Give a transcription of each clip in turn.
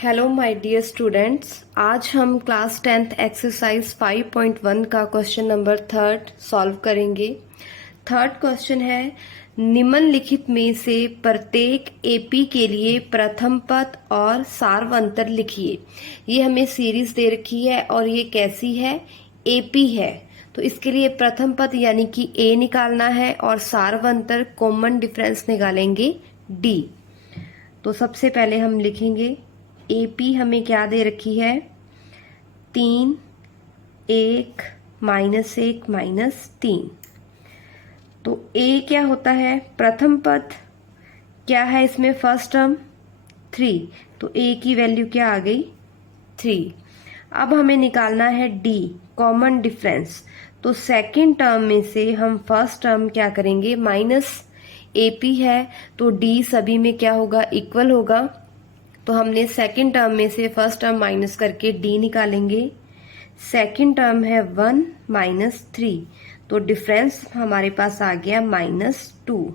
Hello my dear students, आज हम class 10th exercise 5.1 का क्वेश्चन नंबर 3 सॉल्व करेंगे। थर्ड क्वेश्चन है, निम्नलिखित में से प्रत्येक एपी के लिए प्रथम पद और सार्वअंतर लिखिए। ये हमें सीरीज दे रखी है और ये कैसी है, एपी है। तो इसके लिए प्रथम पद यानी कि ए निकालना है और सार्वअंतर कॉमन डिफरेंस निकालेंगे डी। तो सबसे पहले हम लिखेंगे एपी हमें क्या दे रखी है, 3, 1, -1, -3। तो ए क्या होता है, प्रथम पद क्या है, इसमें फर्स्ट टर्म 3, तो ए की वैल्यू क्या आ गई 3। अब हमें निकालना है डी, कॉमन डिफरेंस। तो सेकंड टर्म में से हम फर्स्ट टर्म क्या करेंगे, माइनस एपी है तो डी सभी में क्या होगा, इक्वल होगा। तो हमने सेकंड टर्म में से फर्स्ट टर्म माइनस करके डी निकालेंगे। सेकंड टर्म है 1 -3, तो डिफरेंस हमारे पास आ गया -2।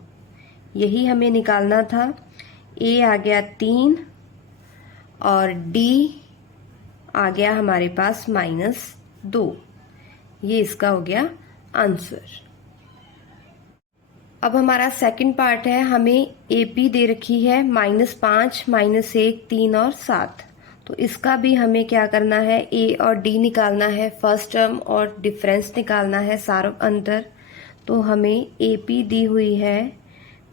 यही हमें निकालना था। ए आ गया 3 और डी आ गया हमारे पास -2। ये इसका हो गया आंसर। अब हमारा सेकंड पार्ट है, हमें एपी दे रखी है -5, -1, 3 और 7। तो इसका भी हमें क्या करना है, ए और डी निकालना है, फर्स्ट टर्म और डिफरेंस निकालना है, सार्वअंतर। तो हमें एपी दी हुई है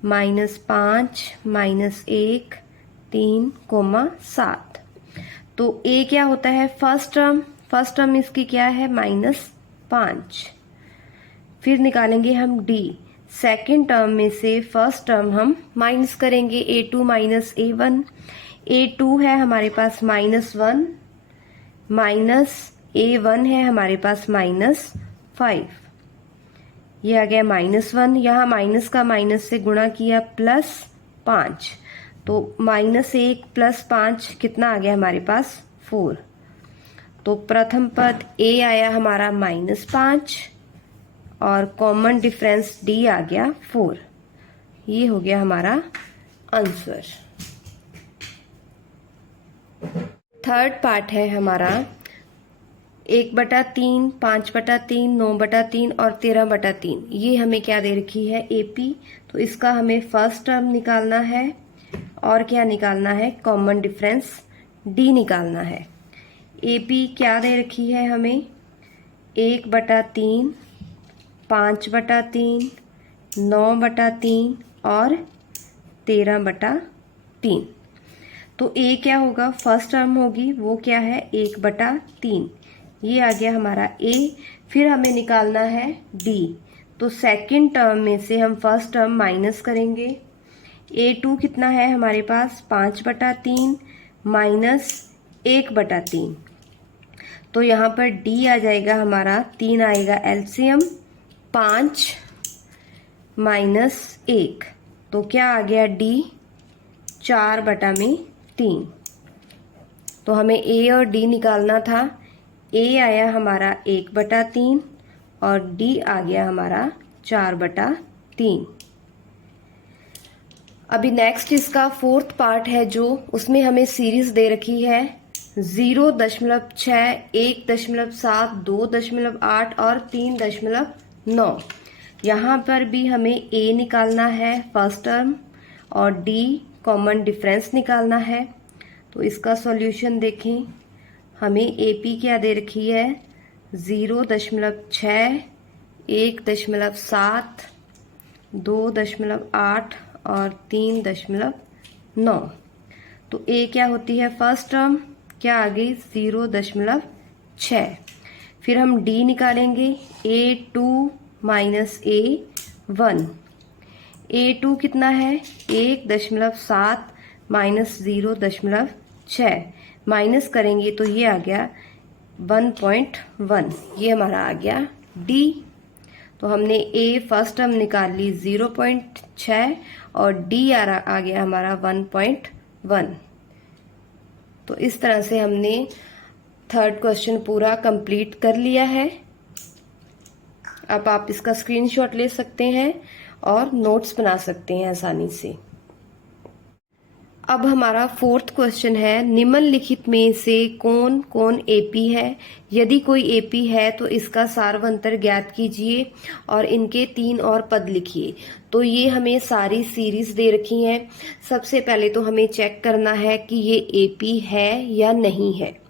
-5, -1, 3, 7। तो ए क्या होता है, फर्स्ट टर्म इसकी क्या है, -5। फिर निकालेंगे हम डी, सेकेंड टर्म में से फर्स्ट टर्म हम माइनस करेंगे, a2 माइनस a1। a2 है हमारे पास -1, माइनस a1 है हमारे पास -5। ये आ गया -1, यहाँ माइनस का माइनस से गुणा किया +5, तो -1 + 5 कितना आ गया हमारे पास 4। तो प्रथम पद a आया हमारा -5 और कॉमन डिफरेंस डी आ गया 4। ये हो गया हमारा आंसर। थर्ड पार्ट है हमारा 1/3, 5/3, 9/3 और 13/3। ये हमें क्या दे रखी है, एपी। तो इसका हमें फर्स्ट टर्म निकालना है और क्या निकालना है, कॉमन डिफरेंस डी निकालना है। एपी क्या दे रखी है हमें, 1/3, 5/3, 9/3 और 13/3। तो ए क्या होगा, फर्स्ट टर्म होगी, वो क्या है 1/3। ये आ गया हमारा ए। फिर हमें निकालना है डी। तो सेकंड टर्म में से हम फर्स्ट टर्म माइनस करेंगे। a2 कितना है हमारे पास, 5/3 -1/3। तो यहाँ पर डी आ जाएगा हमारा, 3 आएगा एलसीएम, 5 -1, तो क्या आ गया डी, 4/3। तो हमें ए और डी निकालना था। ए आया हमारा 1/3 और डी आ गया हमारा 4/3। अभी नेक्स्ट इसका फोर्थ पार्ट है, जो उसमें हमें सीरीज दे रखी है 0.6, 1.7, 2.8 और 3.9। यहाँ पर भी हमें ए निकालना है फर्स्ट टर्म और डी कॉमन डिफरेंस निकालना है। तो इसका सॉल्यूशन देखें, हमें एपी क्या दे रखी है, 0.6, 1.7, 2.8 और 3.9। तो ए क्या होती है, फर्स्ट टर्म क्या आ गई 0.6। फिर हम डी निकालेंगे, a2 -a1। a2 कितना है, 1.7 -0.6, माइनस करेंगे तो ये आ गया 1.1। ये हमारा आ गया डी। तो हमने ए फर्स्ट टर्म निकाल ली 0.6 और डी आ गया हमारा 1.1। तो इस तरह से हमने थर्ड क्वेश्चन पूरा कंप्लीट कर लिया है। अब आप इसका स्क्रीनशॉट ले सकते हैं और नोट्स बना सकते हैं आसानी से। अब हमारा फोर्थ क्वेश्चन है, निम्नलिखित में से कौन कौन एपी है? यदि कोई एपी है तो इसका सार्वंतर ज्ञात कीजिए और इनके 3 और पद लिखिए। तो ये हमें सारी सीरीज दे रखी हैं। सबसे पहले तो हमें चेक करना है कि ये एपी है या नहीं है।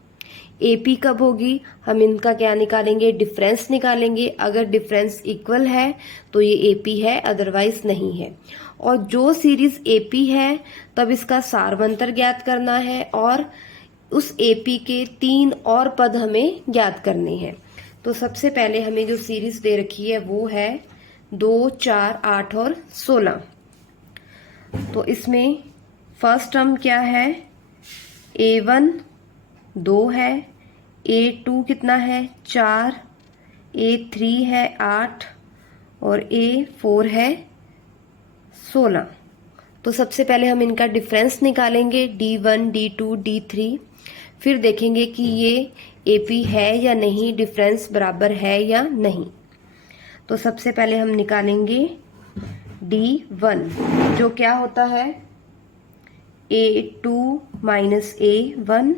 एपी कब होगी? हम इनका क्या निकालेंगे? डिफरेंस निकालेंगे। अगर डिफरेंस इक्वल है तो ये एपी है, अदरवाइज नहीं है। और जो सीरीज एपी है तब इसका सार्वंतर ज्ञात करना है और उस एपी के 3 और पद हमें ज्ञात करने हैं। तो सबसे पहले हमें जो सीरीज दे रखी है वो है 2, 4, 8 और 16। तो इसमें फर्स्ट टर्म क्या है? A1 2 है, A2 कितना है? 4, A3 है 8 और A4 है 16। तो सबसे पहले हम इनका डिफरेंस निकालेंगे, D1, D2, D3। फिर देखेंगे कि ये एपी है या नहीं, डिफरेंस बराबर है या नहीं। तो सबसे पहले हम निकालेंगे D1, जो क्या होता है? A2 minus A1।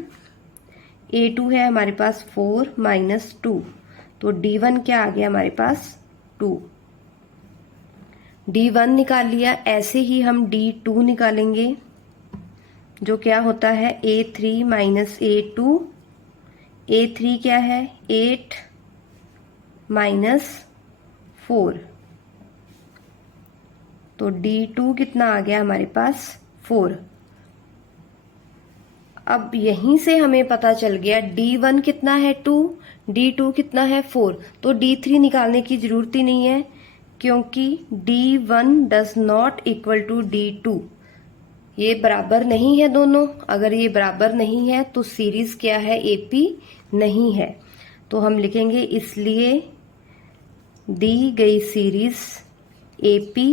A2 है हमारे पास 4 माइनस 2, तो D1 क्या आ गया हमारे पास? 2। D1 निकाल लिया। ऐसे ही हम D2 निकालेंगे, जो क्या होता है? A3 minus A2। A3 क्या है? 8 माइनस 4, तो D2 कितना आ गया हमारे पास? 4। अब यहीं से हमें पता चल गया D1 कितना है? 2, D2 कितना है? 4। तो D3 निकालने की जरूरत ही नहीं है, क्योंकि D1 does not equal to D2। ये बराबर नहीं है दोनों। अगर ये बराबर नहीं है तो सीरीज क्या है? एपी नहीं है। तो हम लिखेंगे इसलिए दी गई सीरीज एपी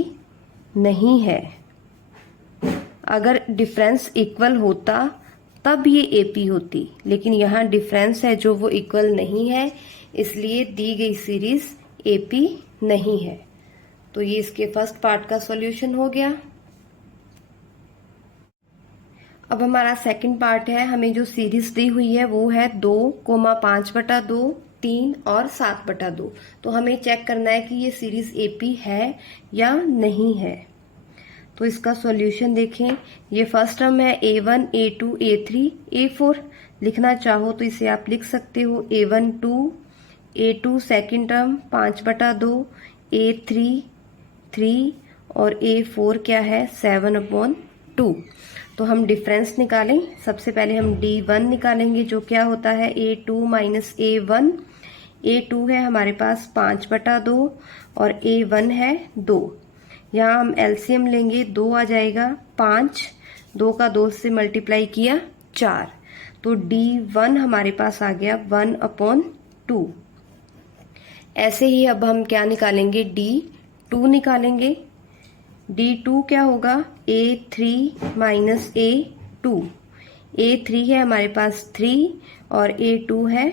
नहीं है। अगर डिफरेंस इक्वल होता तब ये एपी होती, लेकिन यहाँ डिफरेंस है जो वो इक्वल नहीं है, इसलिए दी गई सीरीज एपी नहीं है। तो ये इसके फर्स्ट पार्ट का सॉल्यूशन हो गया। अब हमारा सेकंड पार्ट है। हमें जो सीरीज दी हुई है वो है 2, 5/2, 3 और 7/2। तो हमें चेक करना है कि ये सीरीज एपी है या नहीं है। तो इसका सॉल्यूशन देखें। ये फर्स्ट टर्म है A1, A2, A3, A4। लिखना चाहो तो इसे आप लिख सकते हो A1 2, A2 second term 5/2, A3 3 और A4 क्या है? 7/2। तो हम डिफरेंस निकालें। सबसे पहले हम D1 निकालेंगे, जो क्या होता है? A2 minus A1। A2 है हमारे पास 5/2 और A1 है 2। यहाँ हम एलसीएम लेंगे, 2 आ जाएगा 5, 2 का 2 से मल्टीप्लाई किया 4। तो D1 हमारे पास आ गया 1/2। ऐसे ही अब हम क्या निकालेंगे? D2 निकालेंगे। D2 क्या होगा? A3 minus A2। A3 है हमारे पास 3 और A2 है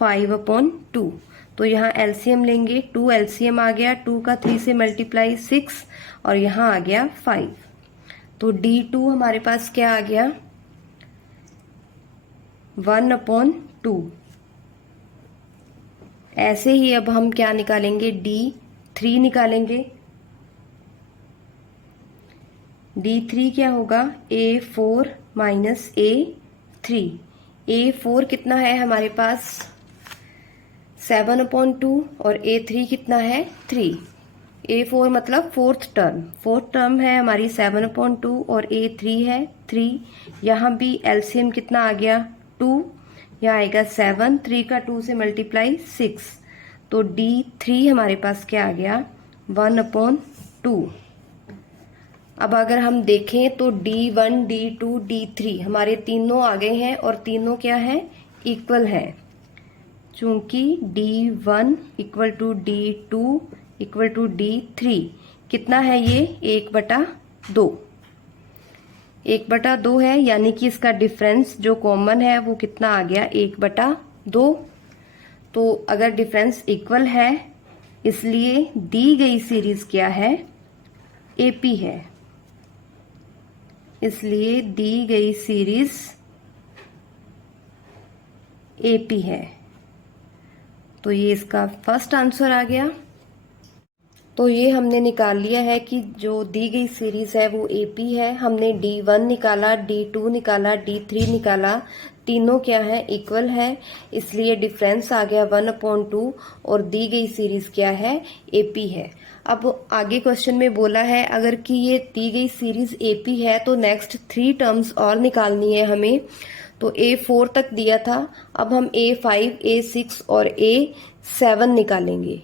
5/2। तो यहाँ एलसीएम लेंगे, 2 एलसीएम आ गया, 2 का 3 से मल्टीप्लाई 6 और यहाँ आ गया 5। तो D2 हमारे पास क्या आ गया? 1/2। ऐसे ही अब हम क्या निकालेंगे? D3 निकालेंगे। D3 क्या होगा? A4 minus A3। A4 कितना है हमारे पास? 7/2 और A3 कितना है? 3। A4 मतलब फोर्थ टर्म। फोर्थ टर्म है हमारी 7/2 और A3 है 3। यहाँ भी एलसीएम कितना आ गया? 2। यहाँ आएगा 7, 3 का 2 से मल्टीप्लाई 6। तो D3 हमारे पास क्या आ गया? 1/2। अब अगर हम देखें तो D1, D2, D3 हमारे तीनों आ गए हैं और तीनों क्या है? इक्वल है। चूंकि D1 equal to D2 equal to D3 कितना है? ये 1/2। 1/2 है, यानी कि इसका डिफरेंस जो कॉमन है वो कितना आ गया? 1/2। तो अगर डिफरेंस इक्वल है, इसलिए दी गई सीरीज क्या है? एपी है। इसलिए दी गई सीरीज एपी है। तो ये इसका फर्स्ट आंसर आ गया। तो ये हमने निकाल लिया है कि जो दी गई सीरीज है वो एपी है। हमने D1 निकाला, D2 निकाला, D3 निकाला, तीनों क्या है, इक्वल है, इसलिए डिफरेंस आ गया 1/2 और दी गई सीरीज क्या है, एपी है। अब आगे क्वेश्चन में बोला है अगर कि ये दी गई सीरीज एपी है तो नेक्स्ट 3 टर्म्स और निकालनी है हमें। तो A4 तक दिया था, अब हम A5, A6 और A7 निकालेंगे।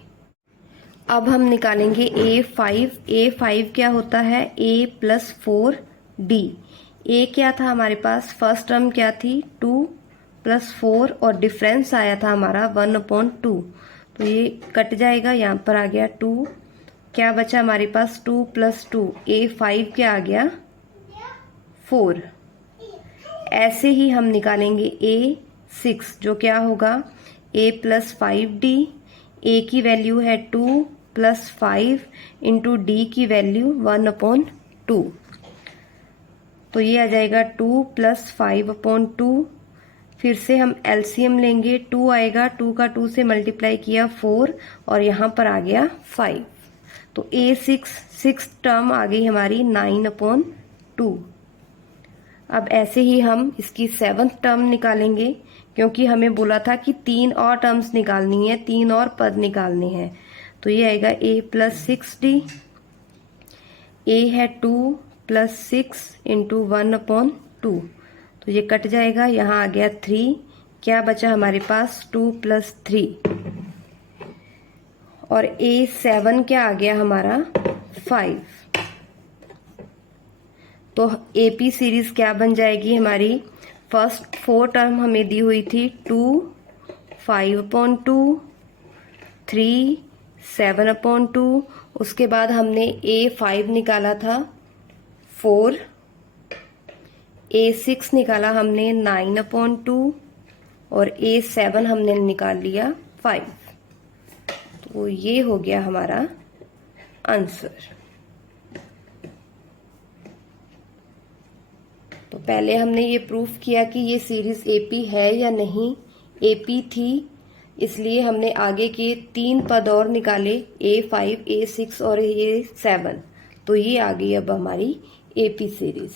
अब हम निकालेंगे A5 क्या होता है, A+4D। A क्या था हमारे पास, फर्स्ट टर्म क्या थी 2 + 4 और डिफरेंस आया था हमारा 1/2। तो ये कट जाएगा, यहाँ पर आ गया 2, क्या बचा हमारे पास 2 + 2, A5 क्या आ गया 4। ऐसे ही हम निकालेंगे A6 जो क्या होगा A+5D। A की वैल्यू है 2 + 5 इंटू D की वैल्यू 1/2। तो ये आ जाएगा 2 + 5/2। फिर से हम एलसीएम लेंगे, 2 आएगा, 2 का 2 से मल्टीप्लाई किया 4 और यहाँ पर आ गया 5। तो सिक्स टर्म आ गई हमारी 9/2। अब ऐसे ही हम इसकी 7th टर्म निकालेंगे, क्योंकि हमें बोला था कि 3 और टर्म्स निकालनी है, 3 और पद निकालने हैं। तो ये आएगा A+6D। A है 2 + 6 इंटू 1/2। तो ये कट जाएगा, यहाँ आ गया 3, क्या बचा हमारे पास 2 + 3 और A7 क्या आ गया हमारा 5। तो एपी सीरीज क्या बन जाएगी हमारी, फर्स्ट 4 टर्म हमें दी हुई थी 2 5/2, 3 7/2, उसके बाद हमने A5 निकाला था 4, A6 निकाला हमने 9/2 और A7 हमने निकाल लिया 5। तो ये हो गया हमारा आंसर। तो पहले हमने ये प्रूफ किया कि ये सीरीज एपी है या नहीं, एपी थी, इसलिए हमने आगे के 3 पद और निकाले A5, A6 और A7। तो ये आ गई अब हमारी एपी सीरीज।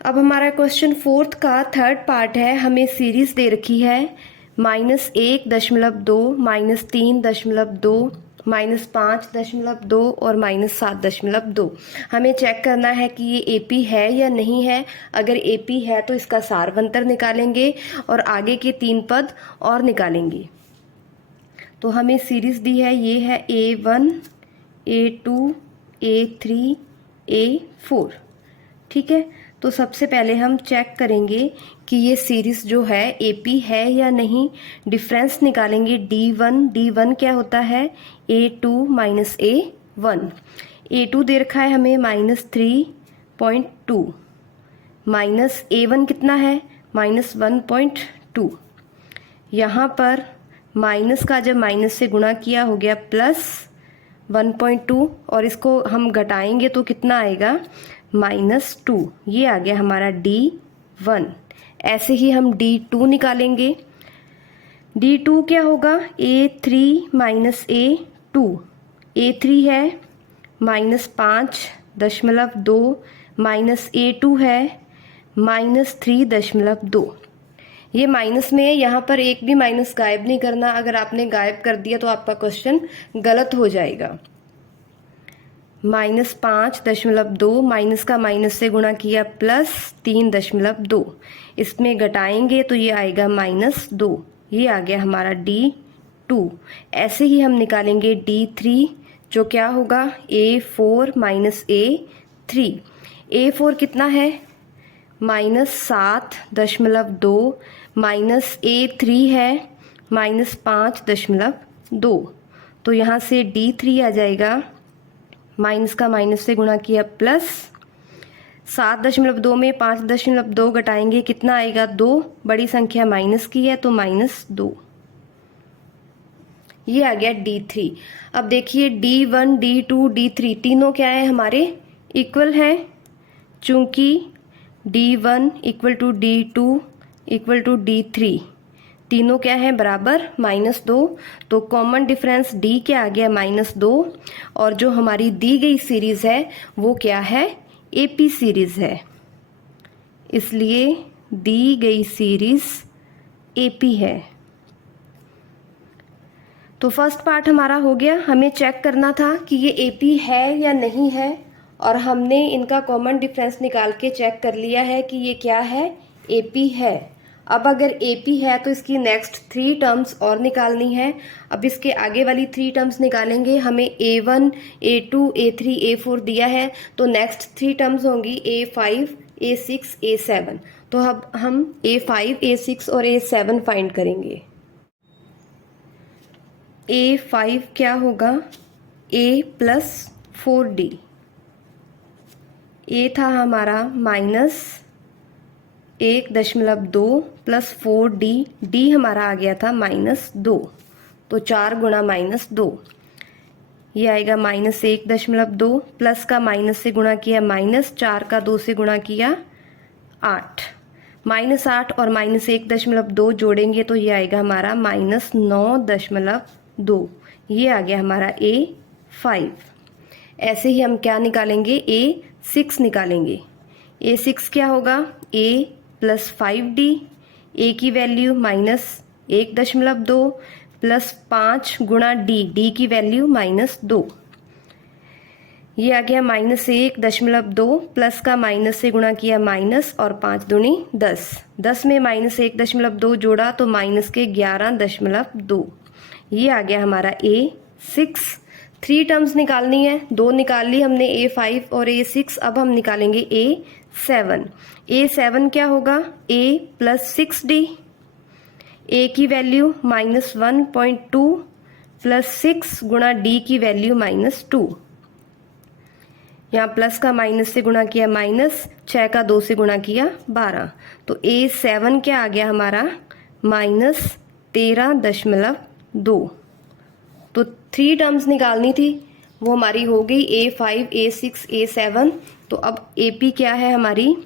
अब हमारा क्वेश्चन 4th का 3rd पार्ट है। हमें सीरीज दे रखी है -1.2, -3.2, -5.2 और -7.2। हमें चेक करना है कि ये एपी है या नहीं है। अगर एपी है तो इसका सारवंतर निकालेंगे और आगे के 3 पद और निकालेंगे। तो हमें सीरीज दी है, ये है A1, A2, A3, A4। ठीक है, तो सबसे पहले हम चेक करेंगे कि ये सीरीज जो है एपी है या नहीं। डिफरेंस निकालेंगे D1 क्या होता है A2 - A1। A2 दे रखा है हमें -3.2, माइनस A1 कितना है -1.2। यहाँ पर माइनस का जब माइनस से गुणा किया हो गया +1.2 और इसको हम घटाएंगे तो कितना आएगा -2। ये आ गया हमारा D1। ऐसे ही हम D2 निकालेंगे। D2 क्या होगा A3 - A2। A3 है -5.2 A2 है -3.2। ये माइनस में है, यहाँ पर एक भी माइनस गायब नहीं करना। अगर आपने गायब कर दिया तो आपका क्वेश्चन गलत हो जाएगा। -5.2 माइनस का माइनस से गुणा किया +3.2, इसमें घटाएंगे तो ये आएगा -2। ये आ गया हमारा D2। ऐसे ही हम निकालेंगे D3 जो क्या होगा A4 - A3। A4 कितना है -7.2 A3 है -5.2। तो यहाँ से D3 आ जाएगा, माइनस का माइनस से गुणा किया +7.2 में 5.2 घटाएंगे कितना आएगा 2। बड़ी संख्या माइनस की है तो -2। ये आ गया D3। अब देखिए D1, D2, D3 तीनों क्या है हमारे इक्वल हैं। चूँकि D1 equal to D2 equal to D3 तीनों क्या है बराबर -2, तो कॉमन डिफरेंस D क्या आ गया -2, और जो हमारी दी गई सीरीज है वो क्या है, AP सीरीज है, इसलिए दी गई सीरीज AP है। तो फर्स्ट पार्ट हमारा हो गया। हमें चेक करना था कि ये AP है या नहीं है, और हमने इनका कॉमन डिफरेंस निकाल के चेक कर लिया है कि ये क्या है, AP है। अब अगर AP है तो इसकी नेक्स्ट 3 टर्म्स और निकालनी है। अब इसके आगे वाली 3 टर्म्स निकालेंगे। हमें A1, A2, A3, A4 दिया है, तो नेक्स्ट 3 टर्म्स होंगी A5, A6, A7। तो अब हम A5, A6 और A7 फाइंड करेंगे। A5 क्या होगा, A प्लस 4D। A था हमारा -1.2 प्लस 4D, D हमारा आ गया था -2, तो 4 गुणा -2, ये आएगा -1.2, प्लस का माइनस से गुणा किया -4 का 2 से गुणा किया 8, -8 और -1.2 जोड़ेंगे तो ये आएगा हमारा -9.2, ये आ गया हमारा A5। ऐसे ही हम क्या निकालेंगे, A6 निकालेंगे। A6 क्या होगा, A प्लस 5D, A की वैल्यू -1.2 प्लस 5 गुणा D की वैल्यू -2, ये आ गया -1.2, प्लस का माइनस से गुणा किया माइनस, और 5 दूनी 10, 10 में -1.2 जोड़ा तो माइनस के 11.2, ये आ गया हमारा A6। 3 टर्म्स निकालनी है, 2 निकाल ली हमने, A5 और A6। अब हम निकालेंगे A7। A7 क्या होगा, A प्लस 6D, A की वैल्यू -1.2 प्लस 6 गुणा D की वैल्यू -2, यहाँ प्लस का माइनस से गुणा किया माइनस, 6 का 2 से गुणा किया 12, तो A7 क्या आ गया हमारा -13.2। तो 3 टर्म्स निकालनी थी, वो हमारी हो गई A5, A6, A7। तो अब AP क्या है हमारी,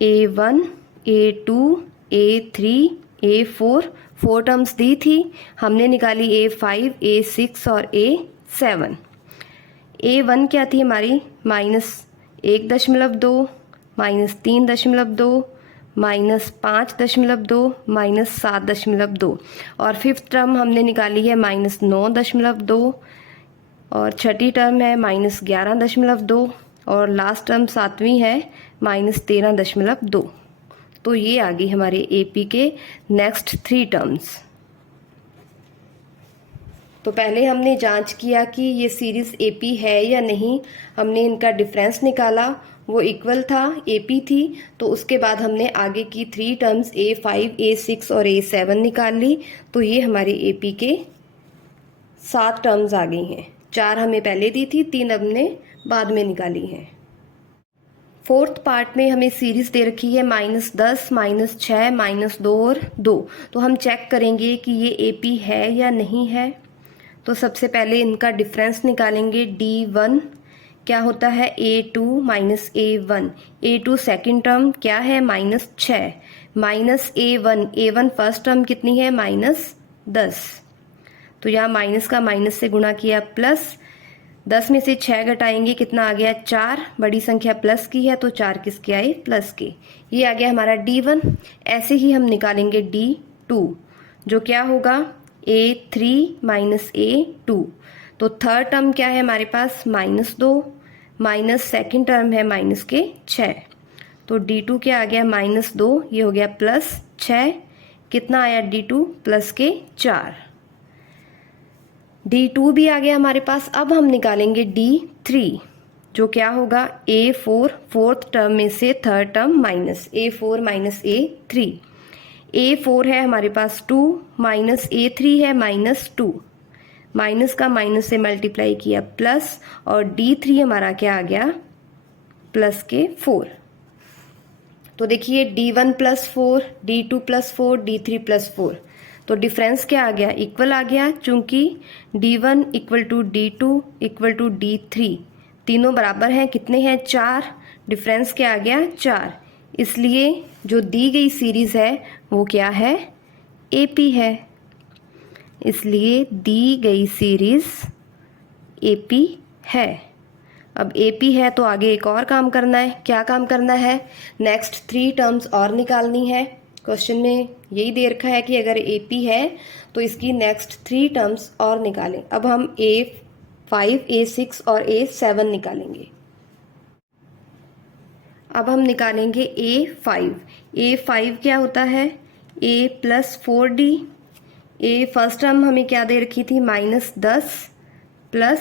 A1, A2, A3, A4, 4 terms दी थी, हमने निकाली A5, A6 और A7। A1 क्या थी हमारी, -1.2, -3.2, -5.2, -7.2, और फिफ्थ टर्म हमने निकाली है -9.2, और छठी टर्म है -11.2, और लास्ट टर्म 7वीं है -13.2। तो ये आ गई हमारे AP के नेक्स्ट 3 टर्म्स। तो पहले हमने जांच किया कि ये सीरीज AP है या नहीं, हमने इनका डिफरेंस निकाला, वो इक्वल था, AP थी। तो उसके बाद हमने आगे की 3 टर्म्स A5, A6 और A7 निकाल ली, तो ये हमारे AP के 7 टर्म्स आ गई हैं। 4 हमें पहले दी थी, 3 हमने बाद में निकाली हैं। फोर्थ पार्ट में हमें सीरीज दे रखी है -10, -6, -2 और 2। तो हम चेक करेंगे कि ये AP है या नहीं है। तो सबसे पहले इनका डिफरेंस निकालेंगे। D1 क्या होता है, A2 minus A1। A2 second term क्या है, -6, माइनस A1 फर्स्ट टर्म कितनी है, -10। तो यहाँ माइनस का माइनस से गुणा किया प्लस, 10 में से 6 घटाएंगे कितना आ गया, 4। बड़ी संख्या प्लस की है तो 4 किसके आए, प्लस के। ये आ गया हमारा D1। ऐसे ही हम निकालेंगे D2, जो क्या होगा, A3 माइनस A2। तो थर्ड टर्म क्या है हमारे पास, -2, माइनस सेकेंड टर्म है माइनस के 6। तो D2 क्या आ गया, -2, ये हो गया +6, कितना आया D2, प्लस के 4। D2 भी आ गया हमारे पास। अब हम निकालेंगे D3, जो क्या होगा, A4 फोर्थ टर्म में से third term minus, A4 minus A3। A4 है हमारे पास 2, माइनस A3 है -2, माइनस का माइनस से मल्टीप्लाई किया प्लस, और D3 हमारा क्या आ गया, प्लस के 4। तो देखिए D1 + 4, D2 + 4, D3 + 4। तो डिफरेंस क्या आ गया, इक्वल आ गया, चूंकि D1 = D2 = D3, तीनों बराबर हैं, कितने हैं, 4। डिफरेंस क्या आ गया 4, इसलिए जो दी गई सीरीज है वो क्या है AP है, इसलिए दी गई सीरीज AP है। अब AP है तो आगे एक और काम करना है। क्या काम करना है? नेक्स्ट 3 टर्म्स और निकालनी है। क्वेश्चन में यही दे रखा है कि अगर AP है तो इसकी नेक्स्ट 3 टर्म्स और निकालें। अब हम A5, A6 और A7 निकालेंगे। अब हम निकालेंगे A5। A5 क्या होता है? A plus 4D। A first term हमें क्या दे रखी थी? -10 प्लस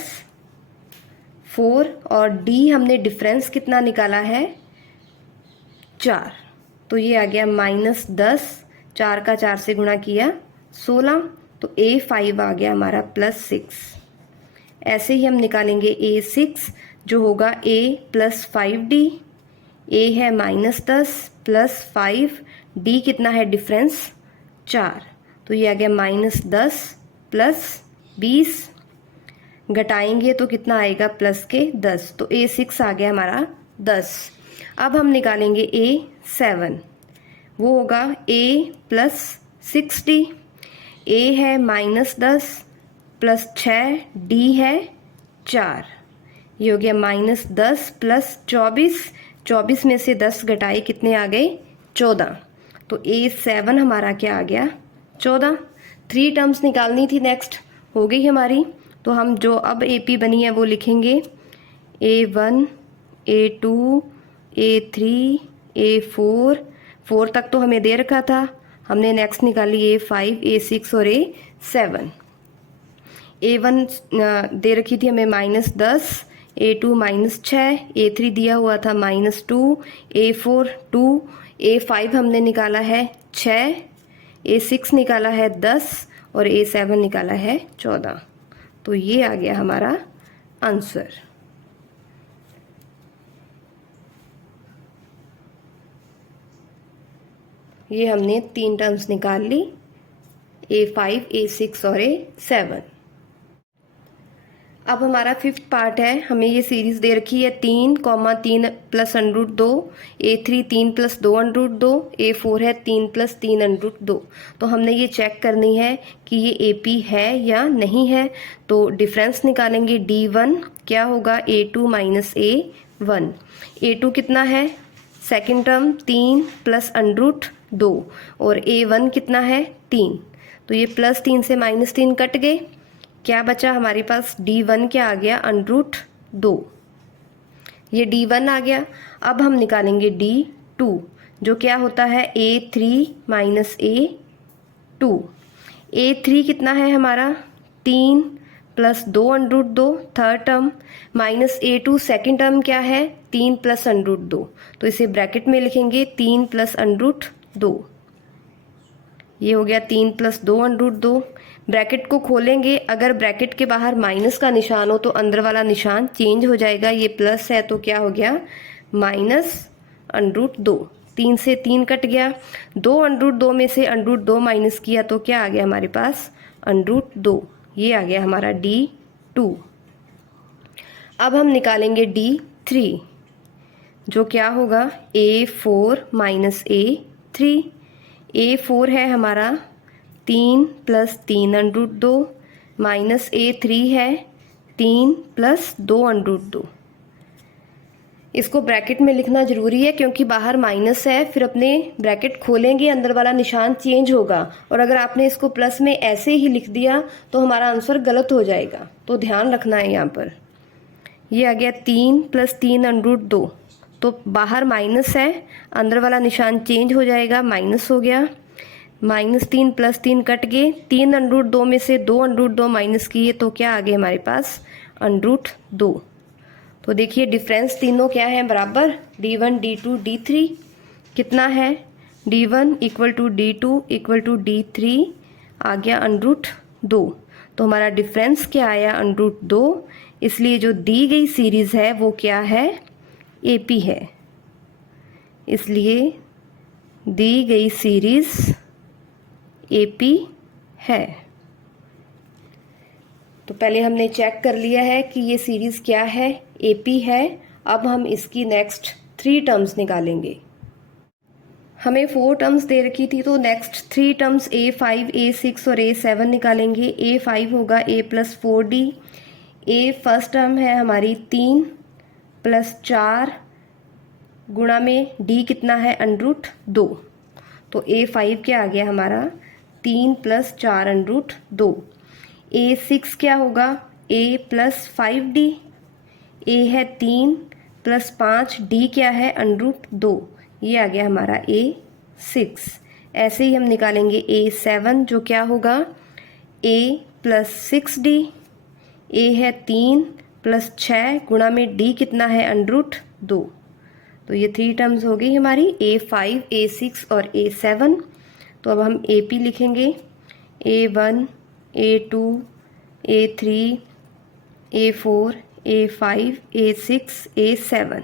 4, और D हमने डिफरेंस कितना निकाला है 4, तो ये आ गया -10, 4 का 4 से गुणा किया 16, तो A5 आ गया हमारा +6। ऐसे ही हम निकालेंगे A6 जो होगा A प्लस 5D। A है -10 प्लस 5, D कितना है डिफरेंस 4, तो ये आ गया -10 प्लस 20, घटाएंगे तो कितना आएगा प्लस के 10, तो A6 आ गया हमारा 10। अब हम निकालेंगे A7, वो होगा A प्लस 6D। A है -10 प्लस 6, D है 4, ये हो गया -10 प्लस 24, 24 में से 10 घटाए कितने आ गए 14, तो A7 हमारा क्या आ गया 14। 3 टर्म्स निकालनी थी, नेक्स्ट हो गई हमारी। तो हम जो अब AP बनी है वो लिखेंगे A1, A2, A3, A4, 4 तक तो हमें दे रखा था, हमने नेक्स्ट निकाली A5, A6 और A7। A1 दे रखी थी हमें -10, A2 -6, A3 दिया हुआ था -2, A4 2, A5 हमने निकाला है 6, A6 निकाला है 10 और A7 निकाला है 14, तो ये आ गया हमारा आंसर। ये हमने 3 टर्म्स निकाल ली, A5, A6 और A7। अब हमारा 5th पार्ट है। हमें ये सीरीज दे रखी है 3, 3 प्लस √2, A3 3 प्लस 2 √2, A4 है 3 प्लस 3 √2। तो हमने ये चेक करनी है कि ये AP है या नहीं है, तो डिफरेंस निकालेंगे D1 क्या होगा A2 माइनस A1। A2 कितना है? सेकेंड टर्म 3 प्लस √2 और A1 कितना है 3, तो ये +3 से -3 कट गए, क्या बचा हमारे पास D1 क्या आ गया √2, ये D1 आ गया। अब हम निकालेंगे D2 जो क्या होता है A3 माइनस A2। A3 कितना है हमारा 3 plus 2 √2 third term, minus A2 second term क्या है 3 प्लस √2, तो इसे ब्रैकेट में लिखेंगे 3 प्लस √2, ये हो गया 3 प्लस 2 √2। ब्रैकेट को खोलेंगे, अगर ब्रैकेट के बाहर माइनस का निशान हो तो अंदर वाला निशान चेंज हो जाएगा, ये प्लस है तो क्या हो गया -√2, 3 से 3 कट गया, 2 √2 में से √2 माइनस किया तो क्या आ गया हमारे पास √2, ये आ गया हमारा D2। अब हम निकालेंगे D3 जो क्या होगा A4 माइनस A3। A4 है हमारा 3 प्लस 3 √2 माइनस A3 है 3 प्लस 2 √2। इसको ब्रैकेट में लिखना जरूरी है क्योंकि बाहर माइनस है, फिर अपने ब्रैकेट खोलेंगे अंदर वाला निशान चेंज होगा, और अगर आपने इसको प्लस में ऐसे ही लिख दिया तो हमारा आंसर गलत हो जाएगा, तो ध्यान रखना है यहाँ पर। ये आ गया 3 प्लस 3 √2, तो बाहर माइनस है, अंदर वाला निशान चेंज हो जाएगा, माइनस हो गया, -3 प्लस 3 कट गए, 3 √2 में से 2 √2 माइनस किए तो क्या आ गए हमारे पास √2। तो देखिए डिफरेंस तीनों क्या है बराबर, D1 D2 D3 कितना है D1 equal to D2 equal to D3 आ गया √2, तो हमारा डिफरेंस क्या आया √2, इसलिए जो दी गई सीरीज है वो क्या है AP है, इसलिए दी गई सीरीज AP है। तो पहले हमने चेक कर लिया है कि ये सीरीज क्या है AP है। अब हम इसकी नेक्स्ट 3 टर्म्स निकालेंगे। हमें 4 टर्म्स दे रखी थी, तो नेक्स्ट 3 टर्म्स A5, A6 और A7 निकालेंगे। A5 होगा A plus 4D। A first term है हमारी 3 प्लस 4 गुणा में D कितना है √2, तो A5 क्या आ गया हमारा 3 प्लस 4 √2। A6 क्या होगा A प्लस 5D। A है 3 प्लस 5, D क्या है √2, ये आ गया हमारा A6। ऐसे ही हम निकालेंगे A7 जो क्या होगा A प्लस 6D। A है 3 प्लस 6 गुणा में D कितना है √2, तो ये 3 टर्म्स हो गई हमारी A5, A6 और A7। तो अब हम AP लिखेंगे A1, A2, A3, A4, A5, A6, A7।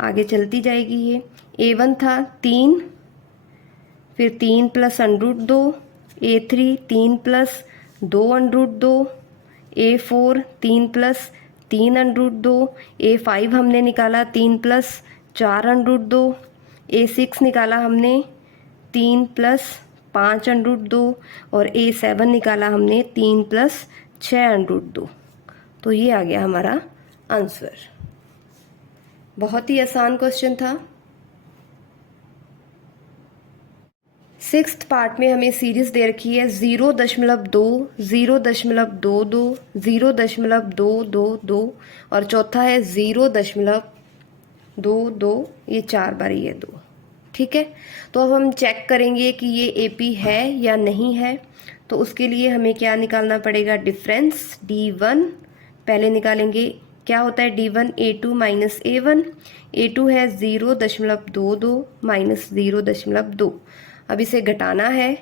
आगे चलती जाएगी ये। A1 था 3, फिर 3 plus √2, A3 3 plus 2 √2, A4 3 plus 3 √2, A5 हमने निकाला 3 प्लस 4 √2, A6 निकाला हमने 3 प्लस 5 √2 और A7 निकाला हमने 3 प्लस 6 √2। तो ये आ गया हमारा आंसर। बहुत ही आसान क्वेश्चन था। 6th पार्ट में हमें सीरीज दे रखी है 0.2, 0.22, 0.222 और चौथा है 0.22, ये 4 बार ये 2। ठीक है, तो अब हम चेक करेंगे कि ये AP है या नहीं है। तो उसके लिए हमें क्या निकालना पड़ेगा, डिफरेंस D1 पहले निकालेंगे। क्या होता है D1 A2 minus A1। A2 है 0.22 माइनस 0.2। अब इसे घटाना है,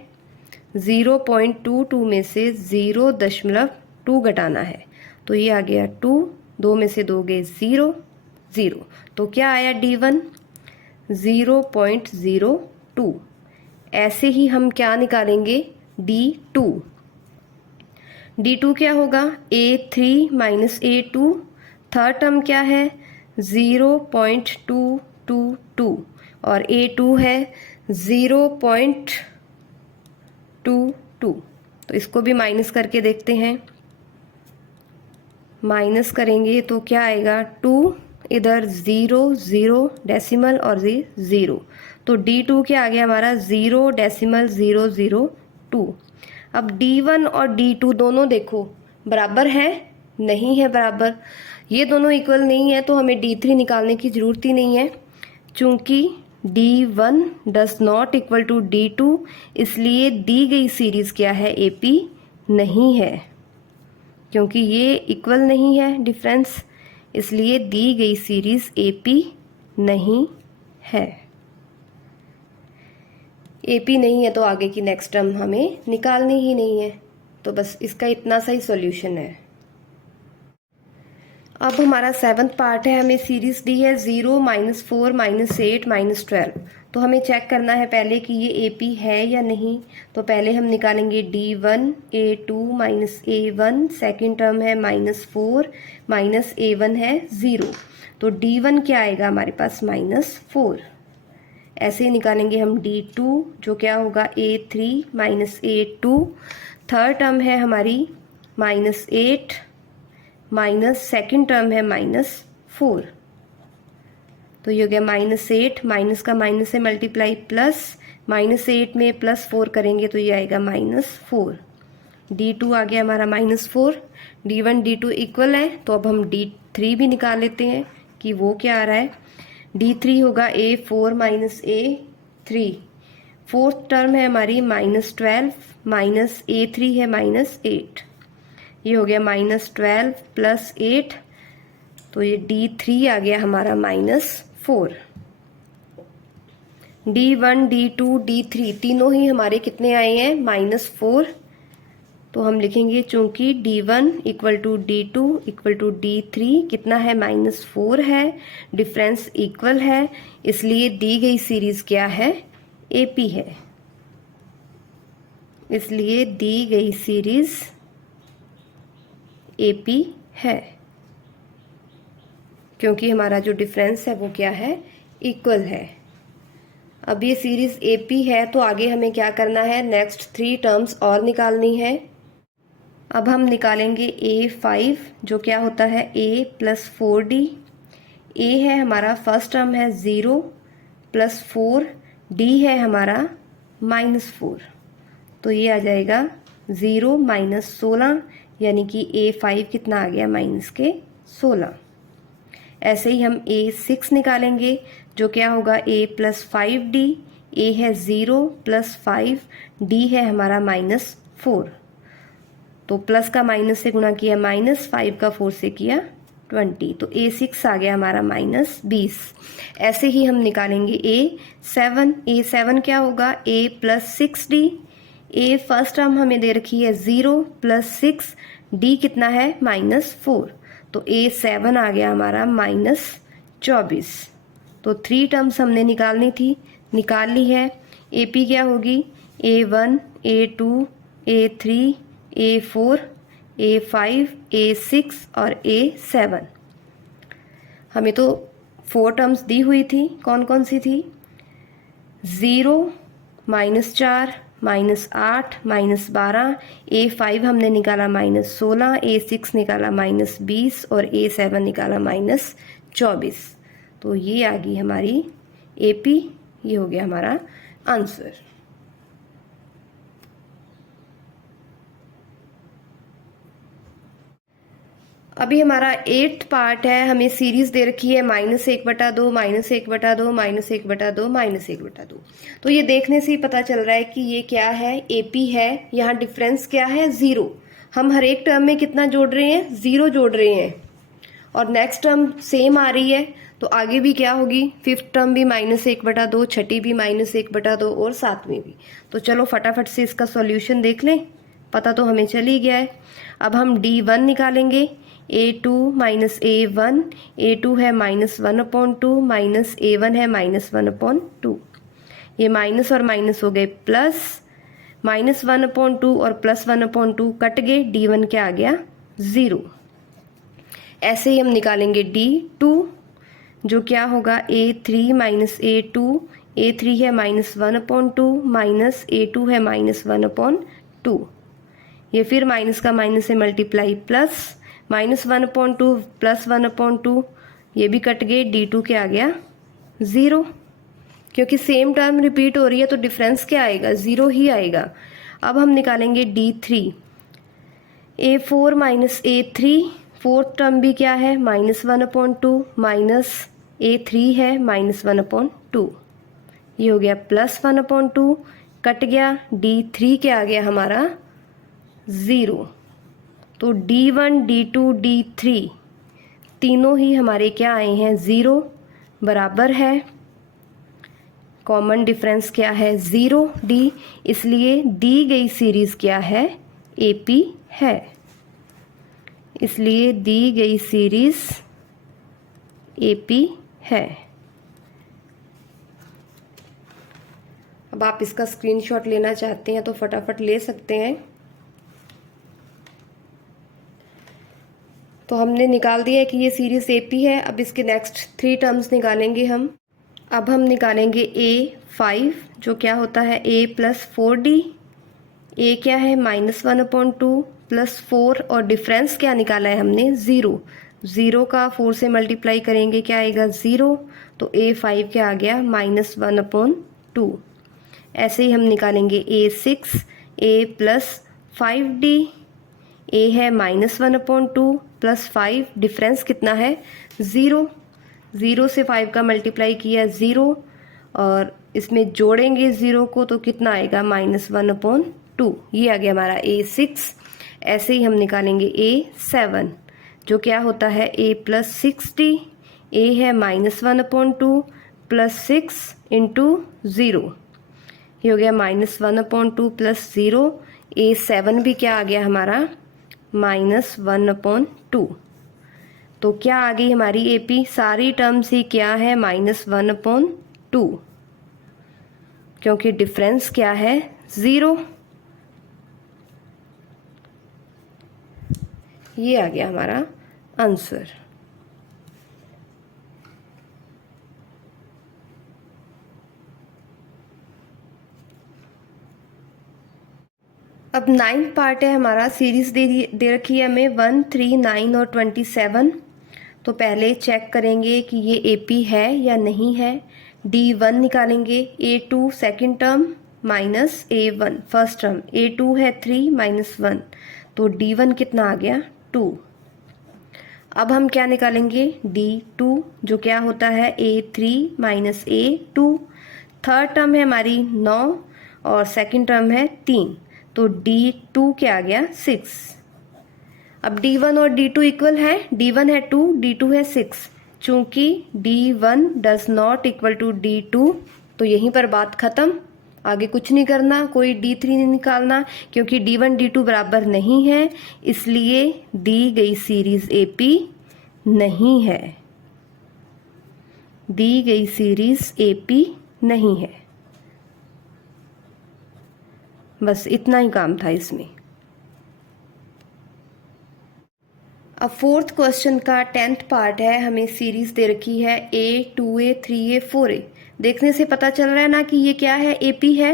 0.22 में से 0.2 घटाना है, तो ये आ गया 2, 2 में से 2 गए 0, 0। तो क्या आया D1 0.02। ऐसे ही हम क्या निकालेंगे D2। D2 क्या होगा A3 minus A2। Third term क्या है 0.222 और A2 है 0.22। तो इसको भी माइनस करके देखते हैं। माइनस करेंगे तो क्या आएगा 2, इधर 0, 0 डेसिमल और 0, तो D2 क्या आ गया हमारा 0.002। अब D1 और D2 दोनों देखो बराबर है, नहीं है बराबर, ये दोनों इक्वल नहीं है, तो हमें D3 निकालने की ज़रूरत ही नहीं है। चूंकि D1 does not equal to D2, इसलिए दी गई सीरीज़ क्या है AP नहीं है, क्योंकि ये इक्वल नहीं है डिफरेंस, इसलिए दी गई सीरीज़ AP नहीं है। AP नहीं है तो आगे की नेक्स्ट टर्म हमें निकालनी ही नहीं है। तो बस इसका इतना सा ही सॉल्यूशन है। अब हमारा 7th पार्ट है, हमें सीरीज दी है 0, -4, -8, -12। तो हमें चेक करना है पहले कि ये AP है या नहीं। तो पहले हम निकालेंगे D1 A2 -A1, second term है -4 -A1 है 0, तो D1 क्या आएगा हमारे पास -4। ऐसे ही निकालेंगे हम D2 जो क्या होगा A3 -A2। थर्ड टर्म है हमारी -8 माइनस सेकेंड टर्म है -4, तो ये हो गया -8, माइनस का माइनस से मल्टीप्लाई प्लस, -8 में +4 करेंगे तो ये आएगा -4। D2 आ गया हमारा -4। D1 D2 इक्वल है, तो अब हम D3 भी निकाल लेते हैं कि वो क्या आ रहा है। D3 होगा A4 -A3। फोर्थ टर्म है हमारी -12 माइनस A3 है -8, ये हो गया -12 + 8, तो ये D3 आ गया हमारा -4। D1 D2 D3 तीनों ही हमारे कितने आए हैं -4। तो हम लिखेंगे चूंकि D1 = D2 = D3 कितना है -4 है, डिफरेंस इक्वल है, इसलिए दी गई सीरीज क्या है AP है। इसलिए दी गई सीरीज AP है। क्योंकि हमारा जो डिफरेंस है वो क्या है, इक्वल है। अब ये सीरीज AP है तो आगे हमें क्या करना है, नेक्स्ट 3 टर्म्स और निकालनी है। अब हम निकालेंगे A5 जो क्या होता है A + 4D। A है हमारा फर्स्ट टर्म है 0 + 4, D है हमारा -4, तो ये आ जाएगा 0 - 16, यानी कि A5 कितना आ गया -16। ऐसे ही हम A6 निकालेंगे जो क्या होगा A + 5D। A है 0 + 5, D है हमारा -4, तो प्लस का माइनस से गुणा किया, -5 का 4 से किया 20, तो A6 आ गया हमारा -20। ऐसे ही हम निकालेंगे A7। A7 क्या होगा A + 6D। A first term हमें दे रखी है 0 + 6, D कितना है -4, तो A7 आ गया हमारा -24। तो 3 टर्म्स हमने निकालनी थी, निकाल ली है। AP क्या होगी A1 A2 A3 A4 A5 A6 और A7। हमें तो 4 टर्म्स दी हुई थी, कौन कौन सी थी, 0 -4 -8 -12, A5 हमने निकाला -16, A6 निकाला -20 और A7 निकाला -24। तो ये आ गई हमारी AP, ये हो गया हमारा आंसर। अभी हमारा 8th पार्ट है, हमें सीरीज दे रखी है -1/2 -1/2 -1/2 -1/2। तो ये देखने से ही पता चल रहा है कि ये क्या है, AP है। यहाँ डिफरेंस क्या है 0। हम हर एक टर्म में कितना जोड़ रहे हैं, 0 जोड़ रहे हैं, और नेक्स्ट टर्म सेम आ रही है, तो आगे भी क्या होगी, 5th टर्म भी -1/2, छठी भी -1/2 और 7वीं भी। तो चलो फटाफट से इसका सॉल्यूशन देख लें, पता तो हमें चल ही गया है। अब हम D1 निकालेंगे, A2 - A1, A2 है -1/2 -A1 है -1/2। ये माइनस और माइनस हो गए प्लस, -1/2 और +1/2 कट गए, D1 क्या आ गया 0। ऐसे ही हम निकालेंगे D2 जो क्या होगा A3 - A2, A3 है -1/2 A2 है -1/2। ये फिर माइनस का माइनस से मल्टीप्लाई प्लस, -1/2 +1/2, ये भी कट गए, D2 क्या आ गया 0। क्योंकि सेम टर्म रिपीट हो रही है तो डिफरेंस क्या आएगा, 0 ही आएगा। अब हम निकालेंगे D3, A4 - A3, fourth term भी क्या है -1/2 माइनस A3 है -1/2, ये हो गया +1/2, कट गया, D3 क्या आ गया हमारा 0। तो D1 D2 D3 तीनों ही हमारे क्या आए हैं 0, बराबर है। कॉमन डिफरेंस क्या है 0D, इसलिए दी गई सीरीज क्या है AP है, इसलिए दी गई सीरीज AP है। अब आप इसका स्क्रीनशॉट लेना चाहते हैं तो फटाफट ले सकते हैं। तो हमने निकाल दिया है कि ये सीरीज AP है। अब इसके नेक्स्ट 3 टर्म्स निकालेंगे हम। अब हम निकालेंगे A5 जो क्या होता है A + 4D। A क्या है -1/2 +4, और डिफरेंस क्या निकाला है हमने 0। 0 का 4 से मल्टीप्लाई करेंगे क्या आएगा 0, तो A5 क्या आ गया -1/2। ऐसे ही हम निकालेंगे A6, A + 5D। A है -1/2 +5, डिफरेंस कितना है 0। 0 से 5 का मल्टीप्लाई किया 0, और इसमें जोड़ेंगे 0 को तो कितना आएगा -1/2, ये आ गया हमारा A6। ऐसे ही हम निकालेंगे A7 जो क्या होता है A + 6D। A है -1/2 +6 × 0, ये हो गया -1/2 + 0। A7 भी क्या आ गया हमारा -1/2। तो क्या आ गई हमारी AP, सारी टर्म्स ही क्या है -1/2, क्योंकि डिफरेंस क्या है 0। ये आ गया हमारा आंसर। अब 9th पार्ट है हमारा, सीरीज दे रखी है हमें 1, 3, 9 और 27। तो पहले चेक करेंगे कि ये AP है या नहीं है। D1 निकालेंगे, A2 second term minus A1 first term, A2 है 3 माइनस 1, तो D1 कितना आ गया 2। अब हम क्या निकालेंगे D2, जो क्या होता है A3 minus A2। Third term है हमारी 9 और सेकंड टर्म है 3, तो D2 क्या आ गया 6। अब D1 और D2 इक्वल है, D1 है 2, D2 है 6। चूंकि D1 does not equal to D2, तो यहीं पर बात खत्म, आगे कुछ नहीं करना, कोई D3 नहीं निकालना, क्योंकि D1 D2 बराबर नहीं है, इसलिए दी गई सीरीज AP नहीं है। दी गई सीरीज AP नहीं है। बस इतना ही काम था इसमें। अब फोर्थ क्वेश्चन का 10th पार्ट है, हमें सीरीज दे रखी है A, 2A, 3A, 4A। देखने से पता चल रहा है ना कि ये क्या है AP है।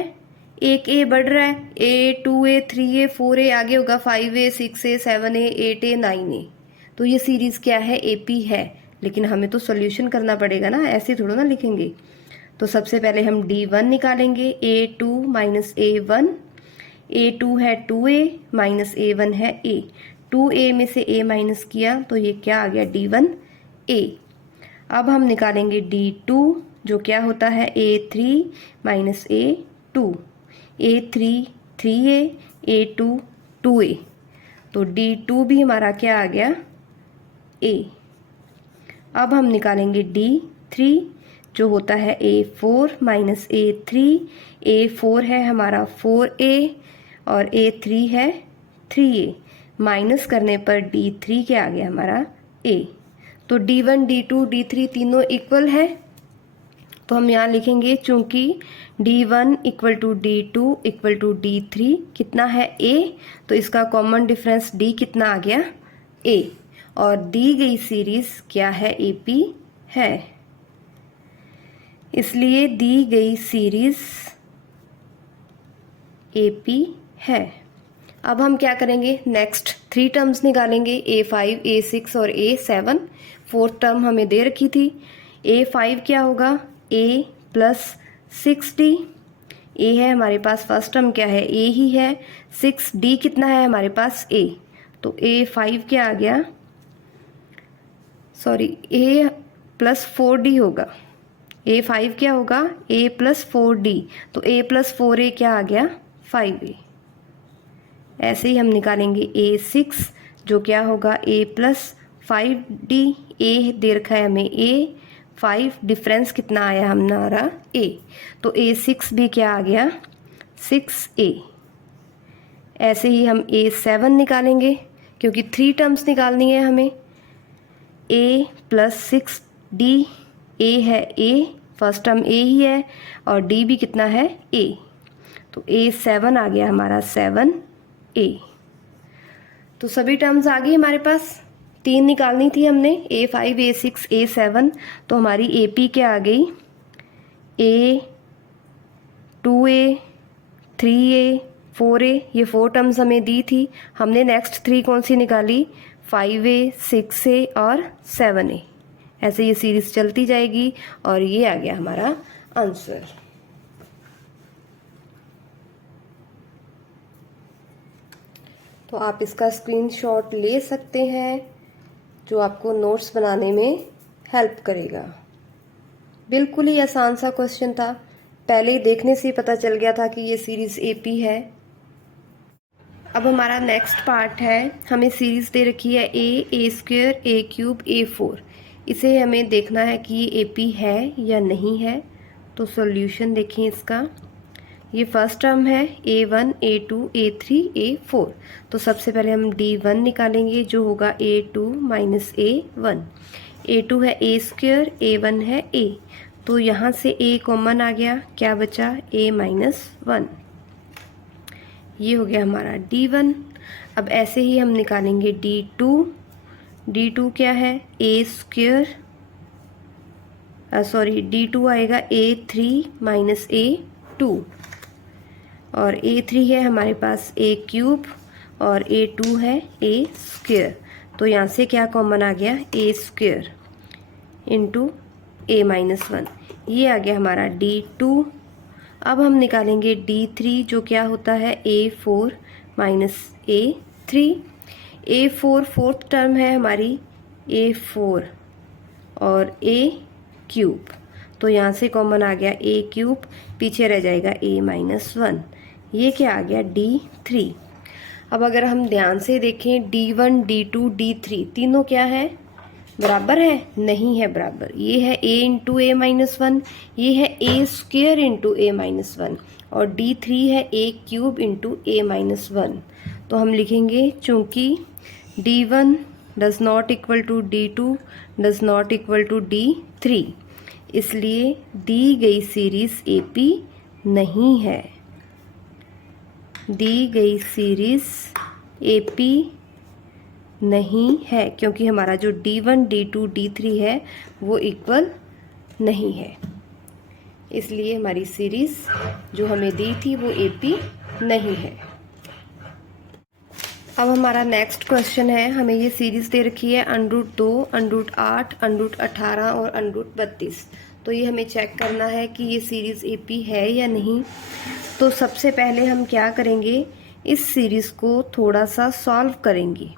एक A बढ़ रहा है, A, 2A, 3A, 4A, आगे होगा 5A, 6A, 7A, 8A, 9A। तो ये सीरीज क्या है AP है, लेकिन हमें तो सॉल्यूशन करना पड़ेगा ना, ऐसे थोड़ा ना लिखेंगे। तो सबसे पहले हम D1 निकालेंगे, A2 माइनस A1। A2 है 2A माइनस A1 है A। 2A में से A माइनस किया तो ये क्या आ गया D1A। अब हम निकालेंगे D2, जो क्या होता है A3 minus A2। A3 3A, A2 2A, तो D2 भी हमारा क्या आ गया A। अब हम निकालेंगे D3, जो होता है A4 माइनस A3। A4 है हमारा 4A और A3 है 3A, माइनस करने पर D3 क्या आ गया हमारा A। तो D1 D2 D3 तीनों इक्वल है, तो हम यहाँ लिखेंगे चूंकि D1 equal to D2 equal to D3 कितना है A, तो इसका कॉमन डिफरेंस D कितना आ गया A, और दी गई सीरीज क्या है AP है, इसलिए दी गई सीरीज AP है। अब हम क्या करेंगे, नेक्स्ट 3 टर्म्स निकालेंगे, A5, A6 और A7। फोर्थ टर्म हमें दे रखी थी। A5 क्या होगा A प्लस 6D। A है हमारे पास, फर्स्ट टर्म क्या है A ही है। 6D कितना है हमारे पास A, तो A5 क्या आ गया, सॉरी A प्लस 4D होगा। A5 क्या होगा A प्लस 4D, तो A प्लस 4A क्या आ गया 5A। ऐसे ही हम निकालेंगे A6, जो क्या होगा A प्लस 5D। A दे रखा है हमें A5, डिफरेंस कितना आया हमारा A, तो A6 भी क्या आ गया 6A। ऐसे ही हम A7 निकालेंगे, क्योंकि 3 टर्म्स निकालनी है हमें। A प्लस 6D, A है A, फर्स्ट टर्म A ही है और D भी कितना है A, तो A7 आ गया हमारा 7A। तो सभी टर्म्स आ गई हमारे पास, 3 निकालनी थी हमने, A5, A6, A7, तो हमारी AP क्या आ गई A, 2A, 3A, 4A, ये 4 टर्म्स हमें दी थी। हमने नेक्स्ट 3 कौन सी निकाली 5A, 6A और 7A। ऐसे ये सीरीज चलती जाएगी और ये आ गया हमारा आंसर। तो आप इसका स्क्रीनशॉट ले सकते हैं, जो आपको नोट्स बनाने में हेल्प करेगा। बिल्कुल ही आसान सा क्वेश्चन था, पहले ही देखने से ही पता चल गया था कि ये सीरीज AP है। अब हमारा नेक्स्ट पार्ट है, हमें सीरीज दे रखी है A square, A cube, A4। इसे हमें देखना है कि ये AP है या नहीं है। तो सॉल्यूशन देखें इसका, ये फर्स्ट टर्म है A1, A2, A3, A4। तो सबसे पहले हम D1 निकालेंगे, जो होगा A2 माइनस A1। A2 है A स्क्वायर, A1 है A, तो यहाँ से A कॉमन आ गया, क्या बचा A माइनस 1। ये हो गया हमारा D1। अब ऐसे ही हम निकालेंगे D2। D2 क्या है A स्क्वायर, सॉरी D2 आएगा A3 माइनस A2। और A3 है हमारे पास A क्यूब और A2 है A स्क्वायर। तो यहाँ से क्या कॉमन आ गया, A स्क्वायर इंटू A-1, ये आ गया हमारा D2। अब हम निकालेंगे D3 जो क्या होता है A4 minus A3। A4 fourth term है हमारी A4 और A क्यूब, तो यहाँ से कॉमन आ गया A क्यूब, पीछे रह जाएगा A-1, ये क्या आ गया D3। अब अगर हम ध्यान से देखें D1 D2 D3 तीनों क्या है, बराबर है, नहीं है बराबर। ये है A इंटू A-1, ये है A स्क्वेयर इंटू A-1 और D3 है A क्यूब इंटू A-1। तो हम लिखेंगे चूंकि D1 does not equal to D2 does not equal to D3, इसलिए दी गई सीरीज AP नहीं है। दी गई सीरीज AP नहीं है क्योंकि हमारा जो D1 D2 D3 है वो इक्वल नहीं है, इसलिए हमारी सीरीज जो हमें दी थी वो AP नहीं है। अब हमारा नेक्स्ट क्वेश्चन है, हमें ये सीरीज दे रखी है √2, √8, √18 और √32। तो ये हमें चेक करना है कि ये सीरीज AP है या नहीं। तो सबसे पहले हम क्या करेंगे, इस सीरीज को थोड़ा सा सॉल्व करेंगे,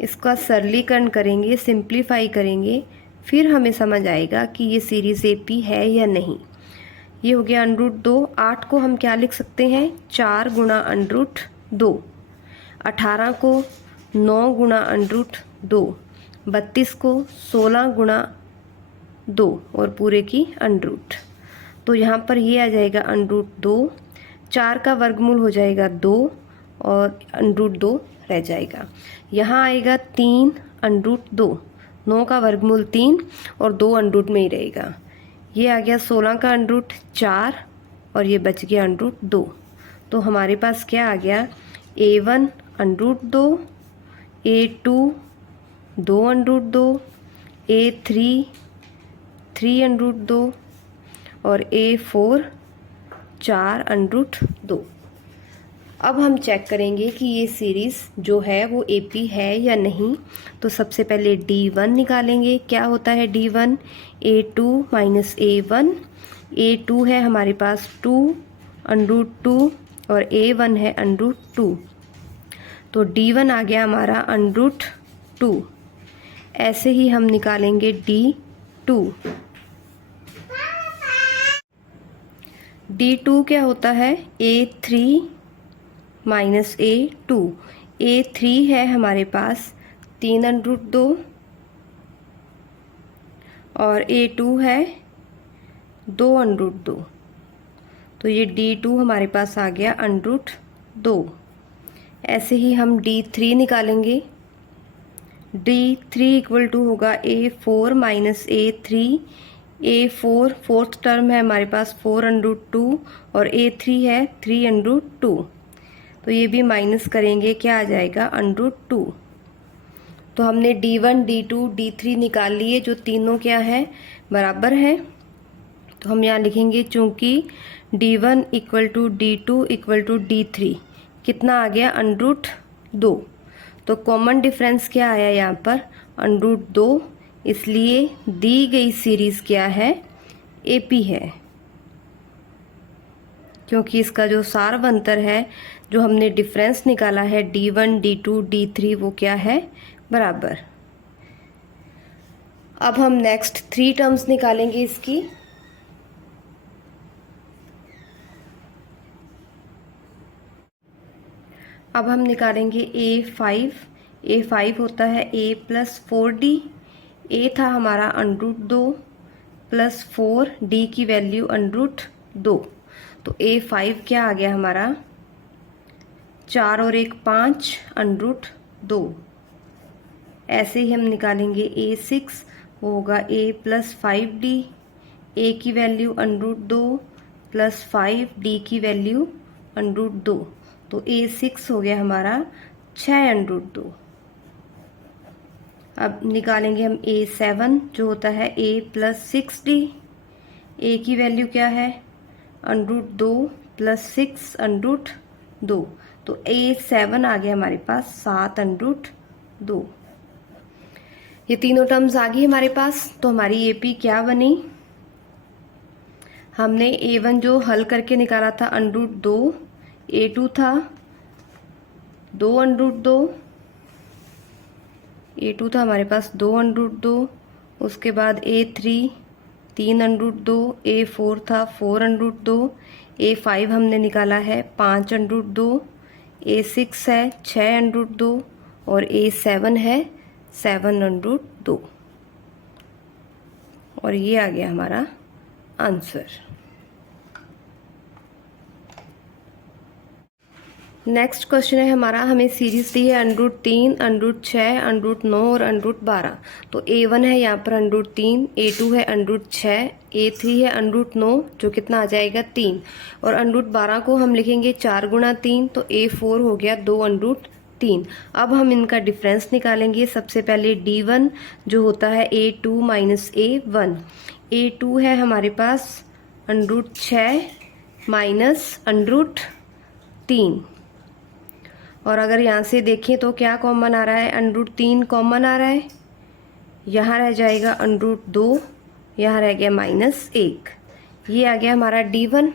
इसका सरलीकरण करेंगे, सिंप्लीफाई करेंगे, फिर हमें समझ आएगा कि ये सीरीज AP है या नहीं। ये हो गया √2। 8 को हम क्या लिख सकते हैं, 4 गुणा √2। 18 को 9 गुणा √2। 32 को 16 गुणा 2 और पूरे की √। तो यहाँ पर ये आ जाएगा √2। 4 का वर्गमूल हो जाएगा 2 और √2 रह जाएगा। यहाँ आएगा 3 √2। 9 का वर्गमूल 3 और 2 √ में ही रहेगा। ये आ गया 16 का √4 और ये बच गया √2। तो हमारे पास क्या आ गया, A1 √2, A2 2 √2, A3 3 √2 और A4 4 √2। अब हम चेक करेंगे कि ये सीरीज जो है वो AP है या नहीं। तो सबसे पहले D1 निकालेंगे। क्या होता है D1, A2 minus A1। A2 है हमारे पास 2 √2 और A1 है √2। तो D1 आ गया हमारा √2। ऐसे ही हम निकालेंगे D2। D2 क्या होता है, A3 माइनस A2। A3 है हमारे पास 3 √2 और A2 है 2 √2। तो ये D2 हमारे पास आ गया √2। ऐसे ही हम D3 निकालेंगे। D3 इक्वल टू होगा A4 minus A3। A4 fourth term है हमारे पास 4 √2 और A3 है 3 √2। तो ये भी माइनस करेंगे, क्या आ जाएगा √2। तो हमने D1 D2 D3 निकाल लिए, जो तीनों क्या है, बराबर है। तो हम यहाँ लिखेंगे चूंकि D1 equal to D2 equal to D3 कितना आ गया √2। तो कॉमन डिफरेंस क्या आया यहाँ पर, √2, इसलिए दी गई सीरीज क्या है, AP है। क्योंकि इसका जो सारवंतर है, जो हमने डिफरेंस निकाला है D1 D2 D3 वो क्या है, बराबर। अब हम नेक्स्ट 3 टर्म्स निकालेंगे इसकी। अब हम निकालेंगे A5। A5 होता है A प्लस 4D। A था हमारा √2 प्लस 4, D की वैल्यू √2। तो A5 क्या आ गया हमारा, 4 और 1 5 √2। ऐसे ही हम निकालेंगे A6, वो होगा A प्लस 5D। A की वैल्यू √2 प्लस 5, D की वैल्यू √2। तो A6 हो गया हमारा 6 √2। अब निकालेंगे हम A7 जो होता है A प्लस 6D। A की वैल्यू क्या है, √2 प्लस 6 अंडरूट 2, तो A7 आ गया हमारे पास 7 अंडरूट 2। ये तीनों टर्म्स आ गई हमारे पास। तो हमारी AP क्या बनी, हमने A1 जो हल करके निकाला था अंडरूट 2, A2 था 2 अंडरूट 2, A2 था हमारे पास 2 अंडरूट 2, उसके बाद A3 3 अंडरूट 2, A4 था 4 अंडरूट 2, A5 हमने निकाला है 5 अंडरूट 2, A6 है 6 अंडरूट 2 और A7 है 7 अंडरूट 2। और ये आ गया हमारा आंसर। नेक्स्ट क्वेश्चन है हमारा, हमें सीरीज दी है अंडरूट 3, अंडरूट 6, अंडरूट 9 और अंडरूट 12। तो A1 है यहाँ पर अंडरूट 3, A2 है अंडरूट 6, A3 है अंडरूट 9 जो कितना आ जाएगा 3, और अंडरूट 12 को हम लिखेंगे 4 गुणा 3, तो A4 हो गया 2 अंडरूट 3। अब हम इनका डिफरेंस निकालेंगे। सबसे पहले D1 जो होता है A2 माइनस A1, A2 है हमारे पास अंडरूट 6 माइनस अंडरूट 3, और अगर यहाँ से देखें तो क्या कॉमन आ रहा है, अंडरूट 3 कॉमन आ रहा है, यहाँ रह जाएगा अंडरूट 2, यहाँ रह गया माइनस 1, ये आ गया हमारा D1।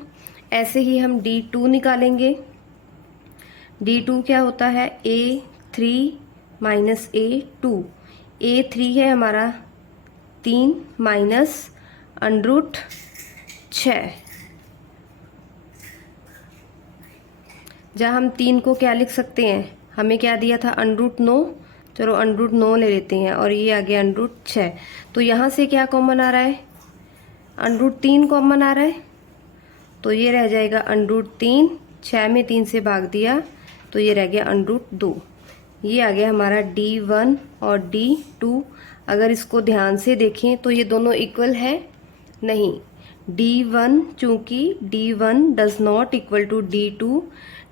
ऐसे ही हम D2 निकालेंगे। D2 क्या होता है, A3 माइनस A2, A3 है हमारा 3 माइनस अंडरूट 6, जहाँ हम 3 को क्या लिख सकते हैं, हमें क्या दिया था अंडरूट 9, चलो अंडरूट 9 ले लेते हैं, और ये आ गया अंडरूट 6। तो यहाँ से क्या कॉमन आ रहा है, अंडरूट 3 कॉमन आ रहा है, तो ये रह जाएगा अंडरूट 3, 6 में 3 से भाग दिया तो ये रह गया अंडरूट 2। ये आ गया हमारा D1 और D2। अगर इसको ध्यान से देखें तो ये दोनों इक्वल है नहीं, D1 चूंकि D1 does not equal to D2,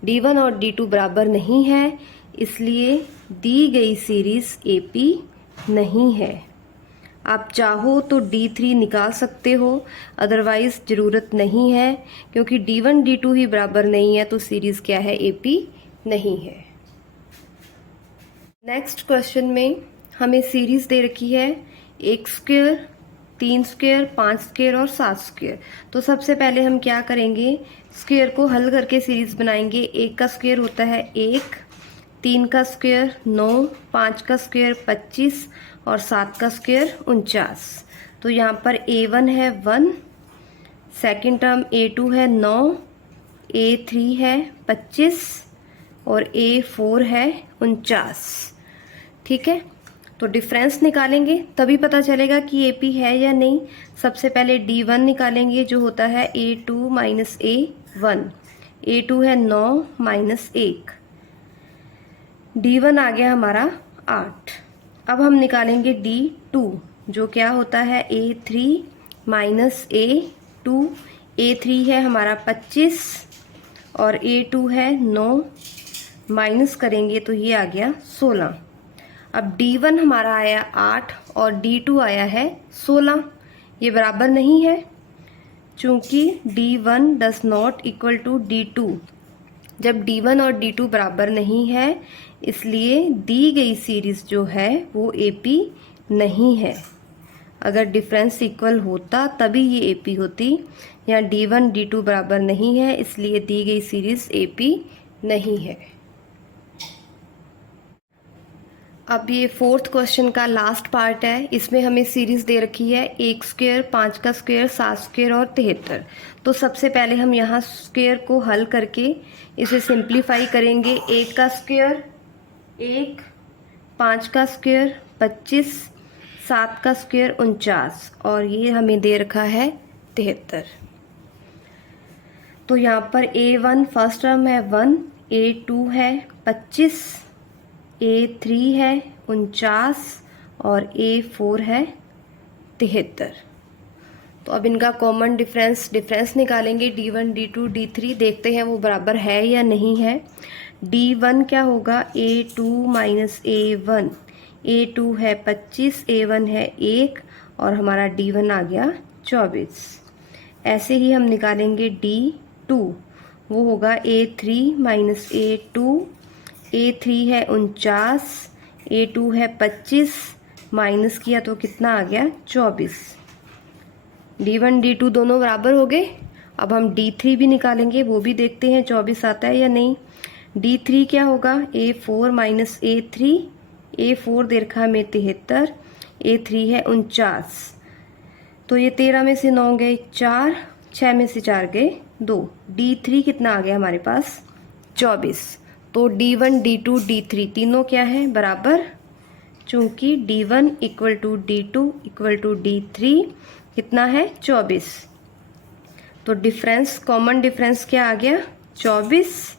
D1 और D2 बराबर नहीं है, इसलिए दी गई सीरीज AP नहीं है। आप चाहो तो D3 निकाल सकते हो, अदरवाइज ज़रूरत नहीं है, क्योंकि D1 D2 ही बराबर नहीं है तो सीरीज क्या है, AP नहीं है। नेक्स्ट क्वेश्चन में हमें सीरीज दे रखी है 1 स्क्वायर, 3 स्क्वायर, 5 स्क्वायर और 7 स्क्वायर। तो सबसे पहले हम क्या करेंगे, स्क्वायर को हल करके सीरीज बनाएंगे। 1 का स्क्वायर होता है 1, 3 का स्क्वायर 9, 5 का स्क्वायर 25 और 7 का स्क्वायर 49। तो यहाँ पर A1 है 1, सेकेंड टर्म A2 है 9, A3 है 25 और A4 है 49। ठीक है, तो डिफरेंस निकालेंगे तभी पता चलेगा कि AP है या नहीं। सबसे पहले D1 निकालेंगे जो होता है A2 माइनस A1, A2 है 9 माइनस 1, D1 आ गया हमारा 8। अब हम निकालेंगे D2 जो क्या होता है A3 माइनस A2, A3 है हमारा 25 और A2 है 9, माइनस करेंगे तो ये आ गया 16। अब D1 हमारा आया 8 और D2 आया है 16, ये बराबर नहीं है, चूंकि D1 does not equal to D2। जब D1 और D2 बराबर नहीं है, इसलिए दी गई सीरीज जो है वो AP नहीं है। अगर डिफरेंस इक्वल होता तभी ये AP होती, यहाँ D1 D2 बराबर नहीं है, इसलिए दी गई सीरीज AP नहीं है। अब ये 4th क्वेश्चन का लास्ट पार्ट है। इसमें हमें सीरीज दे रखी है 1 स्क्वायर, 5 का स्क्वायर, 7 स्क्वायर और 73। तो सबसे पहले हम यहाँ स्क्वायर को हल करके इसे सिंप्लीफाई करेंगे। 1 का स्क्वायर 1, 5 का स्क्वायर 25, 7 का स्क्वायर 49 और ये हमें दे रखा है 73। तो यहाँ पर A1 फर्स्ट टर्म है 1, A2 है 25, A3 है 49 और A4 है 73। तो अब इनका कॉमन डिफरेंस निकालेंगे। D1 D2 D3 देखते हैं वो बराबर है या नहीं है। D1 क्या होगा, A2 माइनस A1, A2 है 25, A1 है 1 और हमारा D1 आ गया 24। ऐसे ही हम निकालेंगे D2 वो होगा A3 माइनस A2। A3 है 49, A2 है 25, माइनस किया तो कितना आ गया 24। D1 D2 दोनों बराबर हो गए। अब हम D3 भी निकालेंगे, वो भी देखते हैं 24 आता है या नहीं। D3 क्या होगा, A4 माइनस A3, A4 दीर्घा में 73, A3 है 49, तो ये 13 में से 9 गए 4, 6 में से 4 गए 2। D3 कितना आ गया हमारे पास 24। तो D1 D2 D3 तीनों क्या है बराबर, चूंकि D1 equal to D2 equal to D3 कितना है 24। तो डिफरेंस, कॉमन डिफरेंस क्या आ गया 24।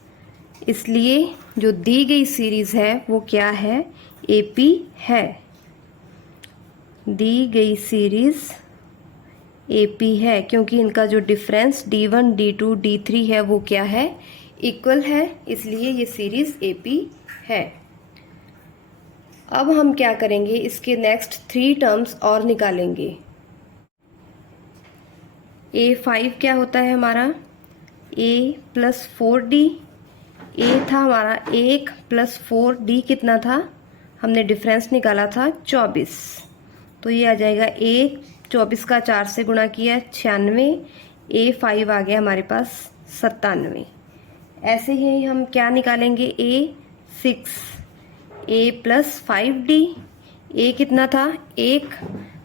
इसलिए जो दी गई सीरीज है वो क्या है, AP है। दी गई सीरीज AP है, क्योंकि इनका जो डिफरेंस D1 D2 D3 है वो क्या है, इक्वल है, इसलिए ये सीरीज AP है। अब हम क्या करेंगे, इसके नेक्स्ट 3 टर्म्स और निकालेंगे। A5 क्या होता है हमारा, A प्लस 4D। A था हमारा 1 प्लस 4D कितना था, हमने डिफरेंस निकाला था 24, तो ये आ जाएगा 1, 24 का 4 से गुणा किया 96, A5 आ गया हमारे पास 97। ऐसे ही हम क्या निकालेंगे, A6, A plus 5D। A कितना था 1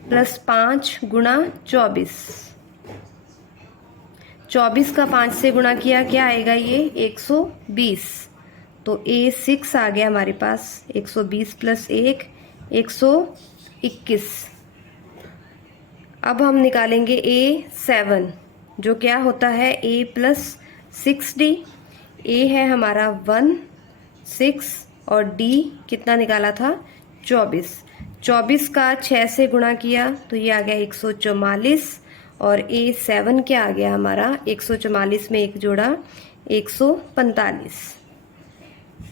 प्लस 5 गुणा 24, 24 का 5 से गुणा किया क्या आएगा ये 120, तो A6 आ गया हमारे पास 120 प्लस 1 121। अब हम निकालेंगे A7, जो क्या होता है A प्लस 6D। A है हमारा 1, 6 और D कितना निकाला था 24, 24 का 6 से गुणा किया तो ये आ गया 144, और A7 क्या आ गया हमारा 144 में एक जोड़ा 145।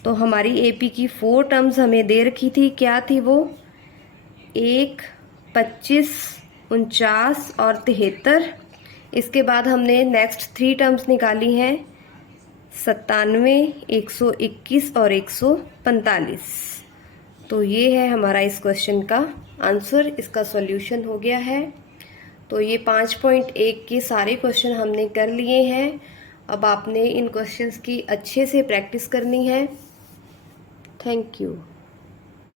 तो हमारी AP की 4 टर्म्स हमें दे रखी थी, क्या थी वो, 1, 25, 49 और 73। इसके बाद हमने नेक्स्ट 3 टर्म्स निकाली हैं 97, 121 और 145। तो ये है हमारा इस क्वेश्चन का आंसर, इसका सॉल्यूशन हो गया है। तो ये 5.1 के सारे क्वेश्चन हमने कर लिए हैं। अब आपने इन क्वेश्चंस की अच्छे से प्रैक्टिस करनी है। Thank you.